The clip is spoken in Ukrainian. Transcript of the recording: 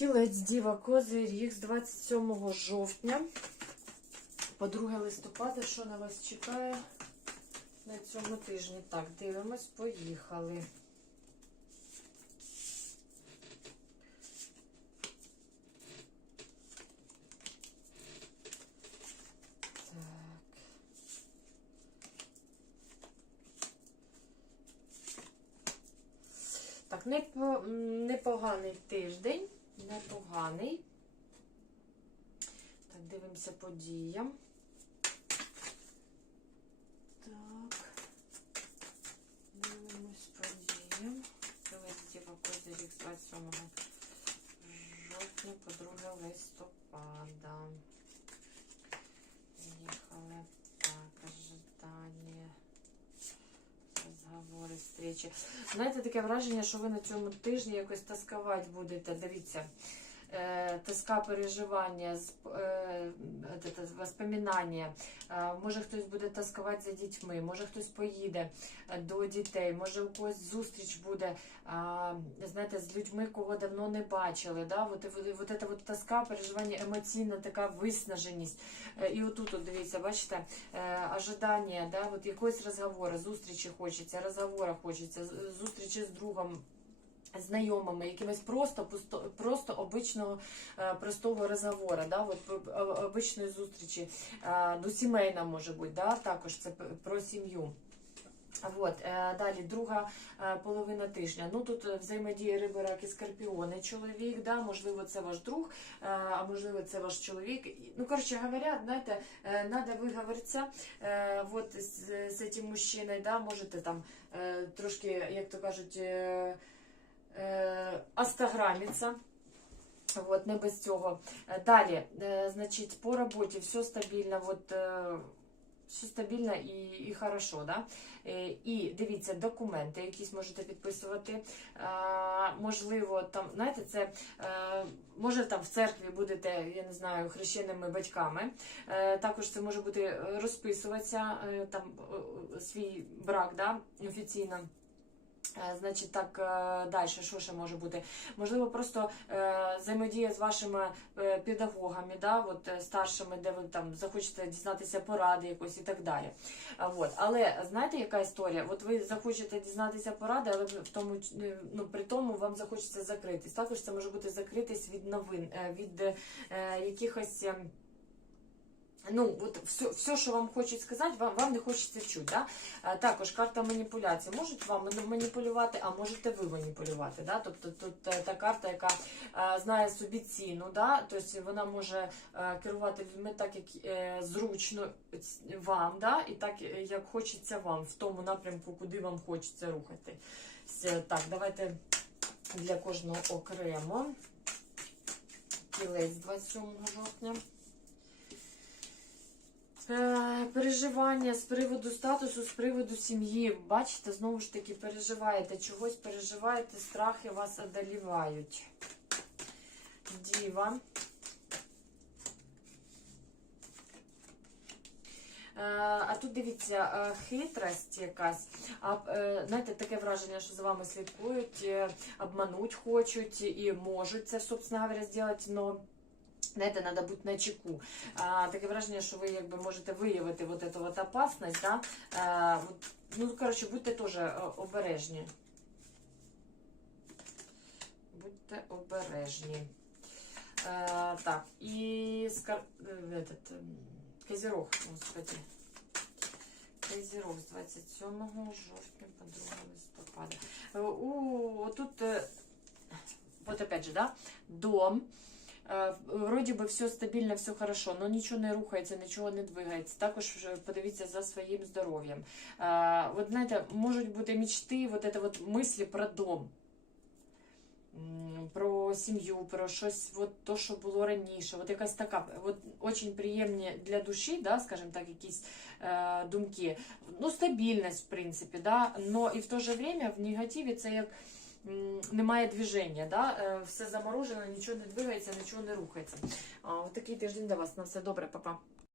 Тілець Діва Козиріг з 27 жовтня по 2 листопада. Що на вас чекає на цьому тижні? Так, дивимось, поїхали. Так. Так, непоганий тиждень. Непоганий. Так, дивимося по діям. Так. Дивимось по діям. Давайте Діва Козирік з 27 жовтня по 2 листопада. Поїхали. Так, ожидання. Встречі. Знаєте, таке враження, що ви на цьому тижні якось тоскувати будете. Дивіться. Е, тоска переживання, е, от воспоминання. Е, може хтось буде тоскувати за дітьми, може хтось поїде до дітей, може у когось зустріч буде, знаєте, з людьми, кого давно не бачили. Да? Вот, вот эта вот тоска, переживання, емоційна така виснаженість. І отут, от, дивіться, бачите, ожидання, да? от якогось розговору, зустрічі хочеться, розговору хочеться, зустрічі з другом. Знайомими, якимось просто просто обичного е, простого розговору, да, от, обичної зустрічі, е, ну, сімейна може бути, да, також це про сім'ю. От, е, далі друга е, половина тижня. Ну тут е, взаємодія риби, раки, скорпіони, чоловік, да, можливо, це ваш друг, е, а можливо, це ваш чоловік. І, Ну, коротше говоря, знаєте, е, надо виговоритися е, от, з, з цим мужчиною, да, можете там е, трошки, як то кажуть, е. Вот, не без цього. Е, Далі, е, значить, по роботі все стабільно, от, е, все стабільно і, і хорошо. Да? І дивіться, документи якісь можете підписувати. Можливо, там, знаєте, це може там в церкві будете, я не знаю, хрещеними батьками. Також це може бути розписуватися, там свій брак да, офіційно. Е, Значить, так далі, що ще може бути? Можливо, просто е, взаємодія з вашими е, педагогами, да, от, е, старшими, де ви там захочете дізнатися поради якось і так далі. От. Але знаєте, яка історія? От ви захочете дізнатися поради, але в тому, е, ну, при тому вам захочеться закритись. Також це може бути закритись від новин, е, від е, якихось. Ну, от все, все, що вам хочуть сказати, вам, вам не хочеться чути. Да? Також карта маніпуляції. Можуть вам маніпулювати, а можете ви маніпулювати. Да? Тобто тут е, та карта, яка е, знає собі ціну, да? тобто вона може е, керувати людьми так, як зручно вам, да? і так, як хочеться вам, в тому напрямку, куди вам хочеться рухати. Так, давайте для кожного окремо. Кілець 27 жовтня. Е, Переживання з приводу статусу, з приводу сім'ї. Бачите, знову ж таки, переживаєте, чогось переживаєте, страхи вас одолівають. Діва. Е, А тут дивіться, е, хитрость якась. А, знаєте, таке враження, що за вами слідкують, обмануть хочуть і можуть це, собственно говоря, зробити, но Знаєте, треба бути на чеку. А, таке враження, що ви якби можете виявити вот эту вот опасность, да? а, от, ну, коротше, будьте теж е, обережні. Будьте обережні. А, так, і скар... е, этот, ем, Козірог, господи. Козірог з 27 жовтня по 2 листопада. Е, У, тут, е, вот опять же, да, дом. Е, Вроді би все стабільно, все хорошо, але нічого не рухається, нічого не двигається. Також подивіться за своїм здоров'ям. Е, От знаєте, можуть бути мечти, вот это вот мислі про дом, про сім'ю, про щось, от то, що було раніше. От якась така, от очень приємні для душі, да, скажімо так, якісь е, думки. Ну, стабільність, в принципі, да, но і в то же время в негативі це як немає движення, да? е, все заморожено, нічого не двигається, нічого не рухається. Такий тиждень для вас. На все добре, папа.